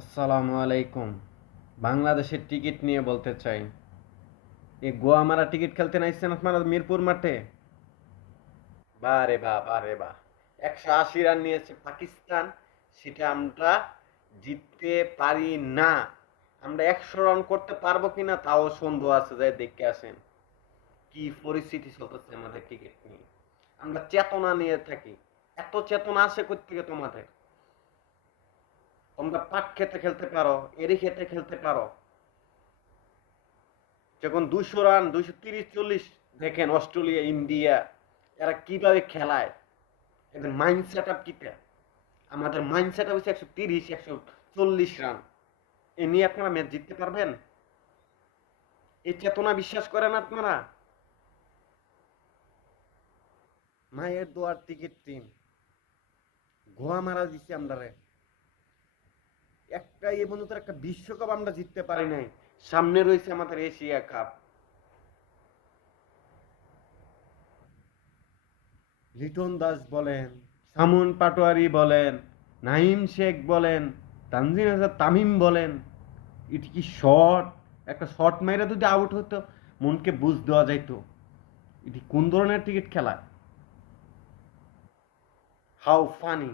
আসসালামু আলাইকুম। বাংলাদেশের টিকিট নিয়ে বলতে চাই, এই গোয়া মারা টিকিট খেলতে নাইছেন আপনারা মিরপুর মাঠে। বারে বা বারে বা 180 রান নিয়েছে পাকিস্তান, সেটা আমরা জিততে পারি না। আমরা 100 রান করতে পারবো কিনা তাও সন্দেহ আছে, যাই দেখে আসেন কি পরিস্থিতি চলতেছে আমাদের টিকিট নিয়ে। আমরা চেতনা নিয়ে থাকি, এত চেতনা আসে কোত্থেকে তোমাদের? তোমরা পাক খেতে খেলতে পারো, এরি খেতে খেলতে পারো, যখন 200 রান 230-40 দেখেন অস্ট্রেলিয়া ইন্ডিয়া এরা কিভাবে খেলায়, এদের মাইন্ড সেট আপ কিটা। আমাদের মাইন্ড সেট আপ হচ্ছে 130-140 রান, এ নিয়ে আপনারা ম্যাচ জিততে পারবেন? এই চেতনা বিশ্বাস করেন আপনারা? মায়ের দোয়ার টিকিট টিম গোয়া মারা দিচ্ছি আমরা রে। একটা এই বন্ধু একটা বিশ্বকাপ আমরা জিততে পারি নাই, সামনে রয়েছে আমাদের এশিয়া কাপ। লিটন দাস বলেন, সামন পাটোয়ারি বলেন, নাইম শেখ বলেন, তানজিম হাসান তামিম বলেন, এটি কি শট? একটা শট মাইরা যদি আউট হতো মনকে বুঝ দেওয়া যাইতো এটি কোন ধরনের ক্রিকেট খেলা। How funny!